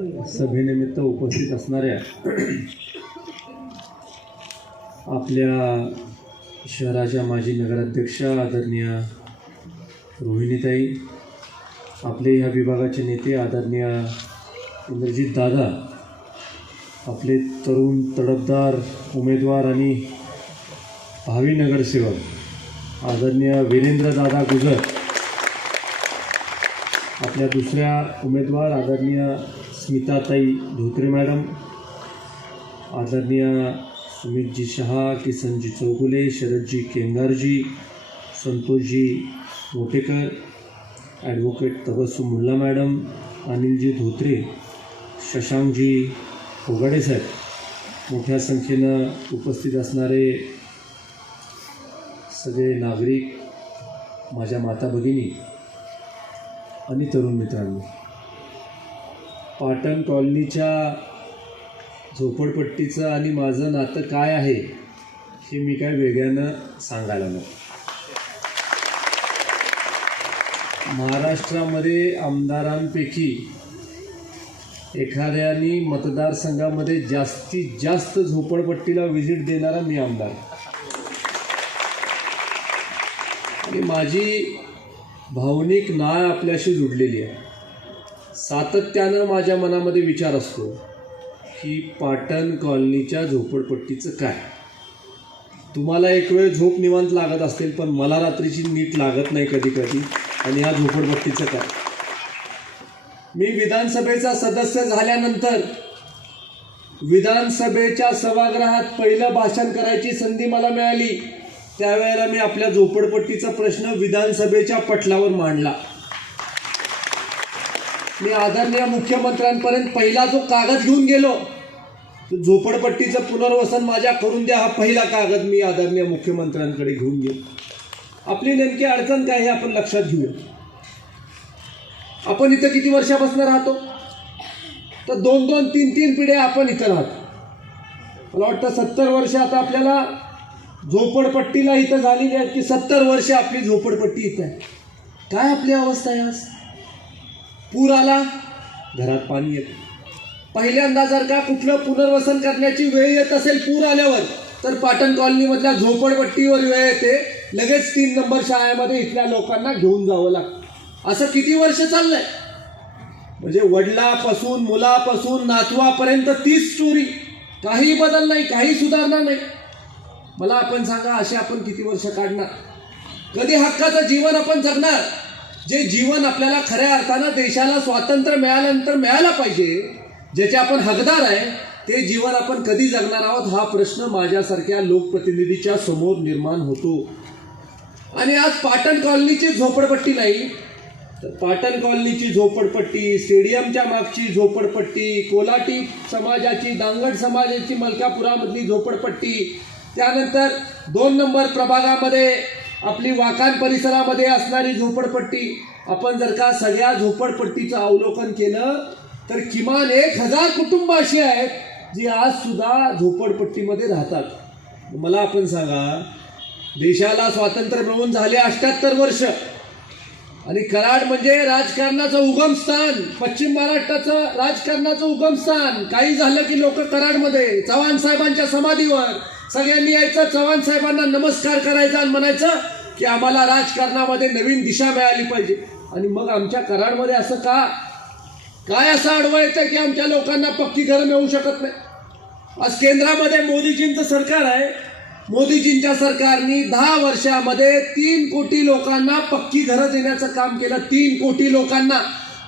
सभेनिमित्त उपस्थित असणाऱ्या आपल्या शहराच्या माजी नगराध्यक्ष आदरणीय रोहिणीताई, आपले ह्या विभागाचे नेते आदरणीय इंद्रजित दादा, आपले तरुण तडफदार उमेदवार आणि भावी नगरसेवक आदरणीय वीरेंद्र दादा गुजर, आपल्या दुसऱ्या उमेदवार आदरणीय स्मिताताई धोत्रे मॅडम, आदरणीय सुमितजी शहा, किसनजी चौगुले, शरदजी केंगारजी, संतोषजी मोटेकर, ॲडव्होकेट तबस्सुम मुल्ला मॅडम, अनिलजी धोत्रे, शशांकजी फोगाडे साहेब, मोठ्या संख्येनं उपस्थित असणारे सगळे नागरिक, माझ्या माता भगिनी आणि तरुण मित्रांनो, पाटण कॉलनीच्या झोपडपट्टीचं आणि माझं नातं काय आहे हे मी काय वेगळ्यानं सांगायला नको. महाराष्ट्रामध्ये आमदारांपैकी एखाद्यानी मतदारसंघामध्ये जास्तीत जास्त झोपडपट्टीला व्हिजिट देणारा मी आमदार, आणि माझी भावनिक नाळ आपल्याशी जुडलेली आहे. सातत्यानं माझ्या मनामध्ये विचार असतो की पाटण कॉलनीच्या झोपडपट्टीचं काय. तुम्हाला एक वेळ झोप निवांत लागत असेल, पण मला रात्रीची नीट लागत नाही कधी कधी. आणि ह्या झोपडपट्टीचं काय. मी विधानसभेचा सदस्य झाल्यानंतर विधानसभेच्या सभागृहात पहिलं भाषण करायची संधी मला मिळाली. त्यावेळेला मी आपल्या झोपडपट्टीचा प्रश्न विधानसभेच्या पटलावर मांडला. मी आदरणीय मुख्यमंत्र्यांपर्यंत पहिला जो कागद घेऊन गेलो, तो झोपडपट्टीचं पुनर्वसन माझ्या करून द्या, हा पहिला कागद मी आदरणीय मुख्यमंत्र्यांकडे घेऊन गेलो. आपली नेमकी अडचण काय हे आपण लक्षात घेऊया. आपण इथं किती वर्षापासून राहतो, तर 2-2, 3-3 पिढ्या आपण इथं राहतो. मला वाटतं 70 वर्ष आता आपल्याला झोपडपट्टीला इथं झालेली आहेत, की 70 वर्ष आपली झोपडपट्टी इथं आहे. काय आपली अवस्था आहे आज. पूर आला, घरात पाणी येतं. पहिल्यांदा जर का कुठलं पुनर्वसन करण्याची वेळ येत असेल पूर आल्यावर, तर पाटण कॉलनीमधल्या झोपडपट्टीवर वेळ येते. लगेच 3 नंबर शाळेमध्ये इथल्या लोकांना घेऊन जावं लागतं. असं किती वर्ष चाललंय. म्हणजे वडिलापासून मुलापासून नातवापर्यंत तीच स्टोरी. काही बदल नाही, काही सुधारणा नाही. मला आपण सांगा, असे आपण किती वर्ष काढणार. कधी हक्काचं जीवन आपण जगणार. जे जीवन आपल्याला खऱ्या अर्थानं देशाला स्वातंत्र्य मिळाल्यानंतर मिळायला पाहिजे, ज्याचे आपण हकदार आहे, ते जीवन आपण कधी जगणार आहोत, हा प्रश्न माझ्यासारख्या लोकप्रतिनिधीच्या समोर निर्माण होतो. आणि आज पाटण कॉलनीची झोपडपट्टी नाही, तर पाटण कॉलनीची झोपडपट्टी, स्टेडियमच्या मागची झोपडपट्टी, कोलाटी समाजाची, दांगड समाजाची मलकापुरामधली झोपडपट्टी, त्यानंतर 2 नंबर प्रभागामध्ये आपली वाकान परिसरामध्ये असणारी झोपडपट्टी. आपण जर का सगळ्या झोपडपट्टीचं अवलोकन केलं तर किमान 1000 कुटुंब अशी आहेत जी आज सुद्धा झोपडपट्टीमध्ये राहतात. मला आपण सांगा, देशाला स्वातंत्र्य मिळून झाले 78 वर्ष, आणि कराड म्हणजे राजकारणाचं उगमस्थान, पश्चिम महाराष्ट्राचं राजकारणाचं उगमस्थान. काही झालं की लोक कराडमध्ये चव्हाण साहेबांच्या समाधीवर सगळ्यांनी यायचं, चव्हाण साहेबांना नमस्कार करायचा आणि म्हणायचं की आम्हाला राजकारणामध्ये नवीन दिशा मिळाली पाहिजे. आणि मग आमच्या कराडमध्ये असं काय असं आडवं येतं की आमच्या लोकांना पक्की घरं मिळू शकत नाही. आज केंद्रामध्ये मोदीजींचं सरकार आहे. मोदीजींच्या सरकारने 10 वर्षामध्ये 3 कोटी लोकांना पक्की घरं देण्याचं काम केलं. 3 कोटी लोकांना,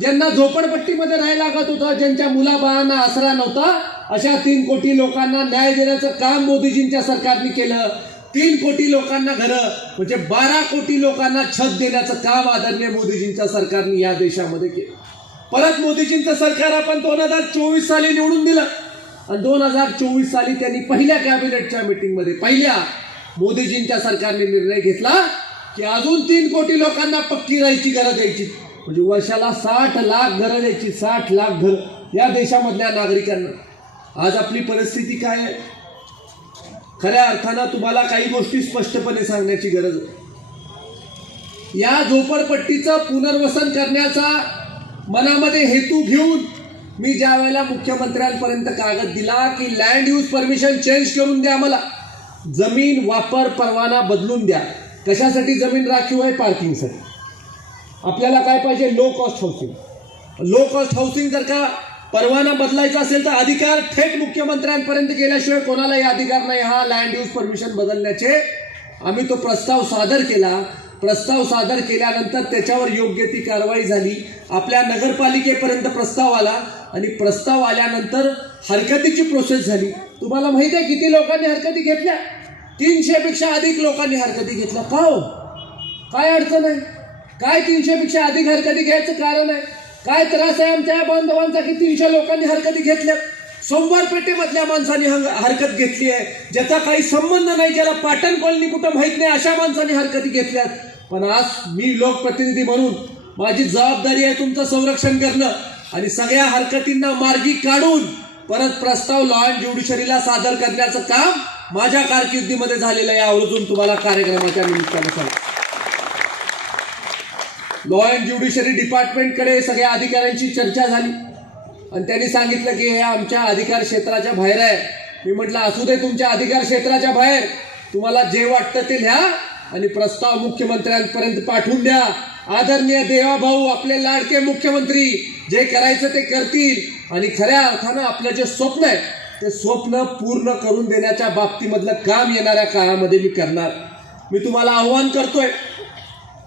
ज्यांना झोपडपट्टीमध्ये राहायला लागत होतं, ज्यांच्या मुलाबाळांना आसरा नव्हता, अशा 3 कोटी लोकांना न्याय देण्याचं काम मोदीजींच्या सरकारने केलं. 3 कोटी लोकांना घरं म्हणजे 12 कोटी लोकांना छत देण्याचं काम आदरणीय मोदीजींच्या सरकारने या देशामध्ये केलं. परत मोदीजींचं सरकार आपण 2024 साली निवडून दिलं, आणि 2024 साली त्यांनी पहिल्या कॅबिनेटच्या मीटिंगमध्ये पहिल्या मोदीजींच्या सरकारने निर्णय घेतला की अजून 3 कोटी लोकांना पक्की राहायची घरं द्यायची. म्हणजे वर्षाला 60 लाख घरं द्यायची, 60 लाख घरं या देशामधल्या नागरिकांना. आज आपली परिस्थिती काय आहे. खऱ्या अर्थानं तुम्हाला काही गोष्टी स्पष्टपणे सांगण्याची गरज आहे. या झोपडपट्टीचं पुनर्वसन करण्याचा मनामध्ये हेतू घेऊन मी ज्या वेळेला मुख्यमंत्र्यांपर्यंत कागद दिला की लँड यूज परमिशन चेंज करून द्या, मला जमीन वापर परवाना बदलून द्या. कशासाठी जमीन राखीव आहे? पार्किंगसाठी. आपल्याला काय पाहिजे? Low cost housing. Low cost housing जर का परवाना बदलायचा असेल तर अधिकार थेट मुख्यमंत्र्यांपर्यंत गेल्याशिवाय कोणालाही अधिकार नाही हा लँड यूज परमिशन बदलण्याचे. आम्ही तो प्रस्ताव सादर केला. प्रस्ताव सादर केल्यानंतर त्याच्यावर योग्य ती कारवाई झाली. आपल्या नगरपालिकेपर्यंत प्रस्ताव आला आणि प्रस्ताव आल्यानंतर हरकतीची प्रोसेस झाली. तुम्हाला माहिती आहे किती लोकांनी हरकती घेतल्या? 300 पेक्षा अधिक लोकांनी हरकती घेतल्या. का हो? काय अडचण आहे? काय 300 पेक्षा अधिक हरकती घ्यायचं कारण आहे? काय त्रास आहे आमच्या बांधवांचा की 300 लोकांनी हरकती घेतल्या? सोमवार पेठेमधल्या माणसांनी हरकत घेतली आहे, ज्याचा काही संबंध नाही, ज्याला पाटण कॉलनी कुठं माहित नाही, अशा माणसांनी हरकती घेतल्यात. पण आज मी लोकप्रतिनिधी म्हणून माझी जबाबदारी आहे तुमचं संरक्षण करणं आणि सगळ्या हरकतींना मार्गी काढून परत प्रस्ताव लॉ अँड ज्युडिशरीला सादर करण्याचं काम माझ्या कारकिर्दीमध्ये झालेलं आहे. आवर्जून तुम्हाला कार्यक्रमाच्या निमित्तानं सांगतो. लॉ अँड ज्युडिशरी डिपार्टमेंटकडे सगळ्या अधिकाऱ्यांची चर्चा झाली आणि त्यांनी सांगितलं की हे आमच्या अधिकार क्षेत्राच्या बाहेर आहे. मी म्हटलं असू दे, तुमच्या अधिकार क्षेत्राच्या बाहेर तुम्हाला जे वाटतं ते लिहा आणि प्रस्ताव मुख्यमंत्र्यांपर्यंत पाठवून द्या. आदरणीय देवाभाऊ, आपले लाडके मुख्यमंत्री जे करायचं ते करतील आणि खऱ्या अर्थानं आपलं जे स्वप्न आहे ते स्वप्न पूर्ण करून देण्याच्या बाबतीमधलं काम येणाऱ्या काळामध्ये मी करणार. मी तुम्हाला आव्हान करतोय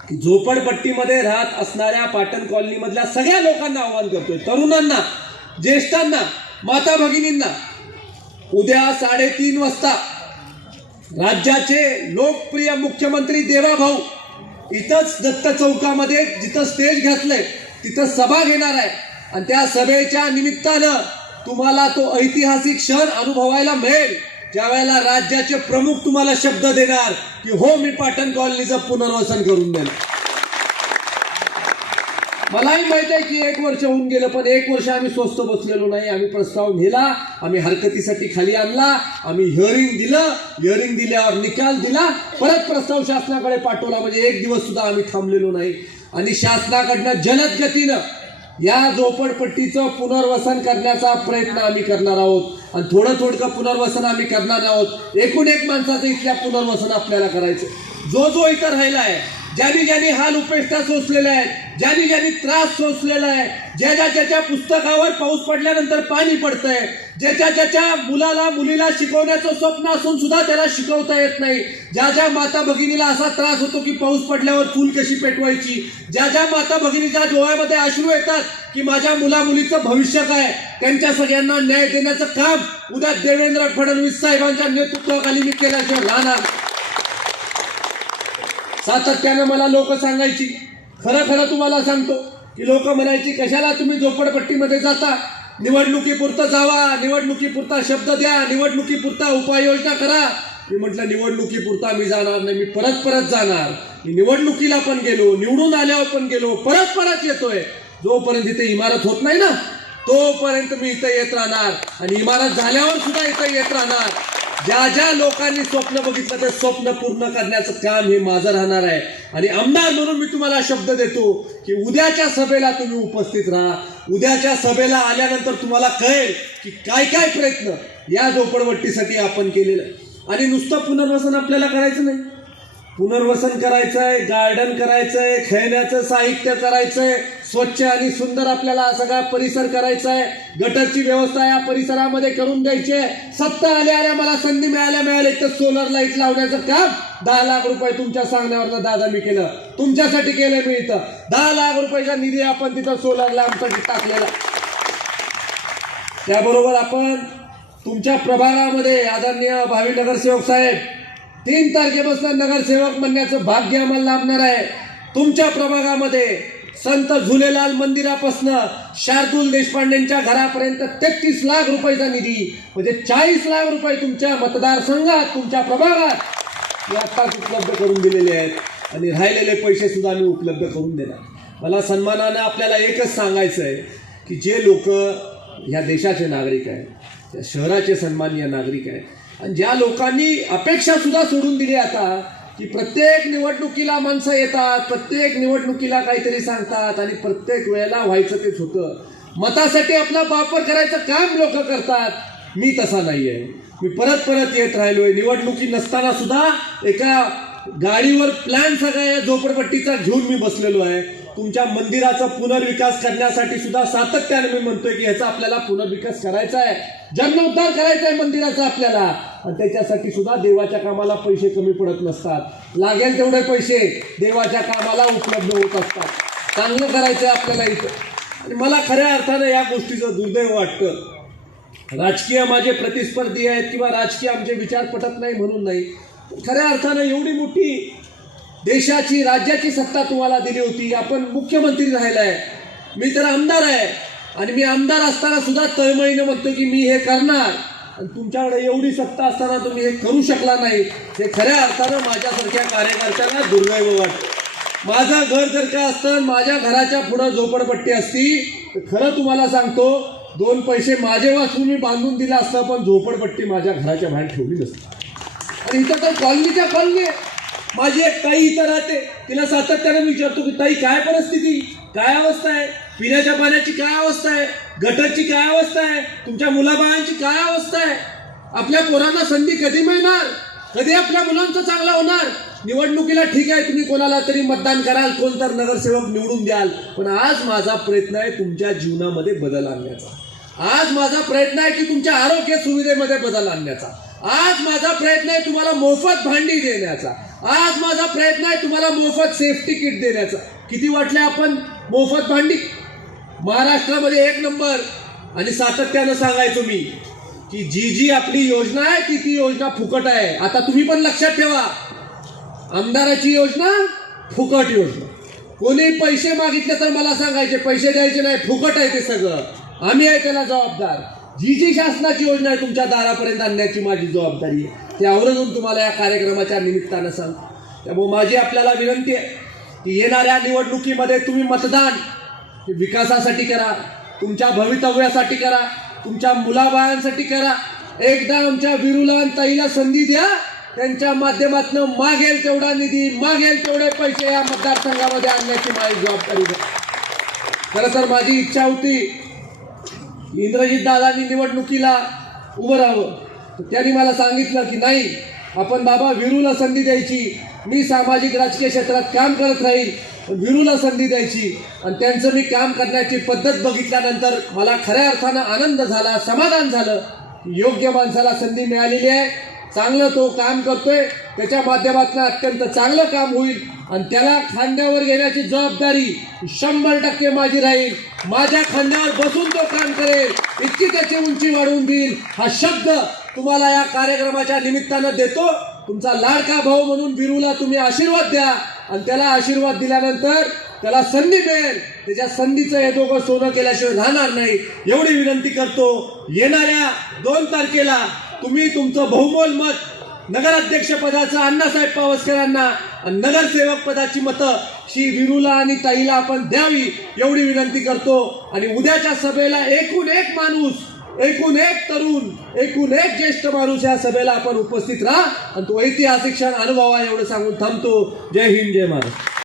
की झोपडपट्टीमध्ये राहत असणाऱ्या पाटण कॉलनीमधल्या सगळ्या लोकांना आव्हान करतोय, तरुणांना, ज्येष्ठांना, माता भगिनींना, उद्या 3:30 वाजता राज्याचे लोकप्रिय मुख्यमंत्री देवाभाऊ इथंच दत्त चौकामध्ये जिथं स्टेज घातलंय तिथं सभा घेणार आहे आणि त्या सभेच्या निमित्तानं तुम्हाला तो ऐतिहासिक क्षण अनुभवायला मिळेल ज्या वेळेला राज्याचे प्रमुख तुम्हाला शब्द देणार की हो, मी पाटण कॉलनीचं पुनर्वसन करून देणार. मलाही माहित आहे की 1 वर्ष होऊन गेलं, पण 1 वर्ष आम्ही स्वस्त बसलेलो नाही. आम्ही प्रस्ताव नेला, आम्ही हरकतीसाठी खाली आणला, आम्ही हिअरिंग दिलं, हिअरिंग दिल्यावर निकाल दिला, परत प्रस्ताव शासनाकडे पाठवला. म्हणजे 1 दिवस सुद्धा आम्ही थांबलेलो नाही आणि शासनाकडनं जलद गतीनं या झोपडपट्टीचं पुनर्वसन करण्याचा प्रयत्न आम्ही करणार आहोत आणि थोडं पुनर्वसन आम्ही करणार आहोत. एकूण एक माणसाचं इथल्या पुनर्वसन आपल्याला करायचं. जो इथं राहिला आहे, ज्यांनी हाल उपेक्षा सोसलेला आहे, ज्यांनी त्रास सोसलेला आहे, ज्याच्या पुस्तकावर पाऊस पडल्यानंतर पाणी पडतंय, ज्याच्या मुलाला मुलीला शिकवण्याचं स्वप्न असून सुद्धा त्याला शिकवता येत नाही, ज्या माता भगिनीला असा त्रास होतो की पाऊस पडल्यावर चूल कशी पेटवायची, ज्या माता भगिनीच्या डोळ्यामध्ये अश्रू येतात की माझ्या मुला मुलीचं भविष्य काय, त्यांच्या सगळ्यांना न्याय देण्याचं काम उद्या देवेंद्र फडणवीस साहेबांच्या नेतृत्वाखाली मी केल्याशिवाय राहणार. सातत्यानं मला लोक सांगायची, खरं तुम्हाला सांगतो की लोक म्हणायची कशाला तुम्ही झोपडपट्टीमध्ये जाता, निवडणुकीपुरतं जावा, निवडणुकीपुरता शब्द द्या, निवडणुकीपुरता उपाययोजना करा. मी म्हटलं निवडणुकीपुरता मी जाणार नाही, मी परत जाणार. मी निवडणुकीला पण गेलो, निवडून आल्यावर पण गेलो, परत येतोय. जोपर्यंत इथे इमारत होत नाही ना तोपर्यंत मी इथं येत राहणार आणि इमारत झाल्यावर सुद्धा इथं येत राहणार. ज्या लोकांनी स्वप्न बघितलं ते स्वप्न पूर्ण करण्याचं काम हे माझं राहणार आहे आणि आमदार म्हणून मी तुम्हाला शब्द देतो की उद्याच्या सभेला तुम्ही उपस्थित राहा. उद्याच्या सभेला आल्यानंतर तुम्हाला कळेल की काय प्रयत्न या झोपडपट्टीसाठी आपण केलेलं. आणि नुसतं पुनर्वसन आपल्याला करायचं नाही, पुनर्वसन करायचंय, गार्डन करायचंय, खेळण्याचं साहित्य करायचंय, स्वच्छ आणि सुंदर आपल्याला सगळा परिसर करायचा आहे. गटरची व्यवस्था या परिसरामध्ये करून द्यायची आहे. सत्ता आल्या मला संधी मिळाल्या तर सोलर लाईट लावण्याचं काम 10 लाख रुपये तुमच्या सांगण्यावरनं दादा मी केलं, तुमच्यासाठी केलं. मी इथं 10 लाख रुपयाचा निधी आपण तिथं सोलर लॅम्पसाठी टाकलेला. त्याबरोबर आपण तुमच्या प्रभागामध्ये आदरणीय भावी नगरसेवक साहेब 3 तारखेपासून नगरसेवक म्हणण्याचं भाग्य आम्हाला लाभणार आहे. तुमच्या प्रभागामध्ये संत झुलेलाल मंदिरापासून शार्दूल देशपांडेंच्या घरापर्यंत 33 लाख रुपयाचा निधी, म्हणजे 40 लाख रुपये तुमच्या मतदारसंघात, तुमच्या प्रभागात आत्ताच उपलब्ध करून दिलेले आहेत आणि राहिलेले पैसे सुद्धा आम्ही उपलब्ध करून देणार. मला सन्मानानं आपल्याला एकच सांगायचं आहे की जे लोक ह्या देशाचे नागरिक आहेत, त्या शहराचे सन्माननीय नागरिक आहेत आणि ज्या लोकांनी अपेक्षा सुद्धा सोडून दिली आता की प्रत्येक निवडणुकीला माणसं येतात, प्रत्येक निवडणुकीला काहीतरी सांगतात आणि प्रत्येक वेळेला व्हायचं तेच होतं. मतासाठी आपला वापर करायचं काम लोक करतात. मी तसा नाहीये. मी परत परत येत राहिलोय. निवडणुकी नसताना सुद्धा एका गाडीवर प्लॅन सगळा या झोपडपट्टीचा घेऊन मी बसलेलो आहे. तुमच्या मंदिराचा पुनर्विकास करण्यासाठी सुद्धा सातत्याने मी म्हणतोय की ह्याचा आपल्याला पुनर्विकास करायचा आहे, जन्मोद्धार करायचा आहे मंदिराचा आपल्याला. आणि त्याच्यासाठी सुद्धा देवाच्या कामाला पैसे कमी पडत नसतात. लागेल तेवढे पैसे देवाच्या कामाला उपलब्ध होत असतात. चांगलं करायचं आहे आपल्याला इथं. आणि मला खऱ्या अर्थानं या गोष्टीचं दुर्दैव वाटतं. राजकीय माझे प्रतिस्पर्धी आहेत किंवा राजकीय आमचे विचार पटत नाही म्हणून नाही, खऱ्या अर्थानं एवढी मोठी देशाची राज्याची सत्ता तुम्हाला दिली होती. आपण मुख्यमंत्री राहिलाय. मी तर आमदार आहे आणि मी आमदार असताना सुद्धा तळमळीने म्हणतो की मी हे करणार. आणि तुमच्याकडे एवढी सत्ता असताना तुम्ही हे करू शकला नाही. हे खऱ्या अर्थानं माझ्यासारख्या कार्यकर्त्यांना दुर्दैव वाटतं. माझं घर जर का असतं, माझ्या घराच्या पुढं झोपडपट्टी असती तर खरं तुम्हाला सांगतो 2 पैसे माझे वाचून मी बांधून दिला असतं, पण झोपडपट्टी माझ्या घराच्या बाहेर ठेवली नसती. आणि इथं तर कॉलनीच्या कॉलनी आहे. माझी एक ताई इथं राहते. तिला सातत्याने विचारतो की ताई काय परिस्थिती, काय अवस्था आहे, पिण्याच्या पाण्याची काय अवस्था आहे, गटरची काय अवस्था आहे, तुमच्या मुलाबाळांची काय अवस्था आहे, आपल्या पोरांना संधी कधी मिळणार, कधी आपल्या मुलांचं चांगलं होणार. निवडणुकीला ठीक आहे तुम्ही कोणाला तरी मतदान कराल, कोण तर नगरसेवक निवडून द्याल, पण आज माझा प्रयत्न आहे तुमच्या जीवनामध्ये बदल आणण्याचा. आज माझा प्रयत्न आहे की तुमच्या आरोग्य सुविधेमध्ये बदल आणण्याचा. आज माझा प्रयत्न आहे तुम्हाला मोफत भांडी देण्याचा. आज माझा प्रयत्न आहे तुम्हाला मोफत सेफ्टी किट देण्याचा. किती वाटले आपण मोफत भांडी? महाराष्ट्रामध्ये 1 नंबर. आणि सातत्यानं सांगायचो मी की जी आपली योजना आहे ती योजना फुकट आहे. आता तुम्ही पण लक्षात ठेवा, आमदाराची योजना फुकट योजना. कोणी पैसे मागितले तर मला सांगायचे, पैसे द्यायचे नाही, फुकट आहे ते सगळं, आम्ही आहे त्याला जबाबदार. जी शासनाची योजना आहे तुमच्या दारापर्यंत आणण्याची माझी जबाबदारी आहे. ते आवर्जून तुम्हाला या कार्यक्रमाच्या निमित्तानं सांगतो. त्यामुळे माझी आपल्याला विनंती आहे की येणाऱ्या निवडणुकीमध्ये तुम्ही मतदान विकासासाठी करा, तुमच्या भवितव्यासाठी करा, तुमच्या मुलाबाळांसाठी करा. एकदा आमच्या वीरूला आणि ताईला संधी द्या. त्यांच्या माध्यमातून मागेल तेवढा निधी, मागेल तेवढे पैसे या मतदारसंघामध्ये आणण्याची माझी जबाबदारी आहे. खरं तर माझी इच्छा होती इंद्रजित दादांनी निवडणुकीला उभं राहावं. त्यांनी मला सांगितलं की नाही, आपण बाबा वीरूला संधी द्यायची. मी सामाजिक राजकीय क्षेत्रात काम करत राहील, पण वीरूला संधी द्यायची. आणि त्यांचं मी काम करण्याची पद्धत बघितल्यानंतर मला खऱ्या अर्थानं आनंद झाला, समाधान झालं. योग्य माणसाला संधी मिळालेली आहे, चांगलं तो काम करतोय, त्याच्या माध्यमातून अत्यंत चांगलं काम होईल. आणि त्याला खांद्यावर घेण्याची जबाबदारी 100% माझी राहील. माझ्या खांद्यावर बसून तो काम करेल, इतकी त्याची उंची वाढवून देईल, हा शब्द तुम्हाला या कार्यक्रमाच्या निमित्तानं देतो. तुमचा लाडका भाऊ म्हणून वीरूला तुम्ही आशीर्वाद द्या. आणि त्याला आशीर्वाद दिल्यानंतर त्याला संधी मिळेल. त्याच्या संधीचं हे दोघं सोनं केल्याशिवाय राहणार नाही, एवढी विनंती करतो. येणाऱ्या 2 तारखेला तुम्ही तुमचं बहुमोल मत नगराध्यक्षपदाचं अण्णासाहेब पावसकरांना आणि नगरसेवक पदाची मतं श्री वीरूला आणि ताईला आपण द्यावी, एवढी विनंती करतो. आणि उद्याच्या सभेला एकूण एक माणूस, एकूण एक तरुण, एकूण एक ज्येष्ठ माणूस या सभेला आपण उपस्थित राहा आणि तो ऐतिहासिक क्षण अनुभवा, एवढं सांगून थांबतो. जय हिंद, जय महाराष्ट्र.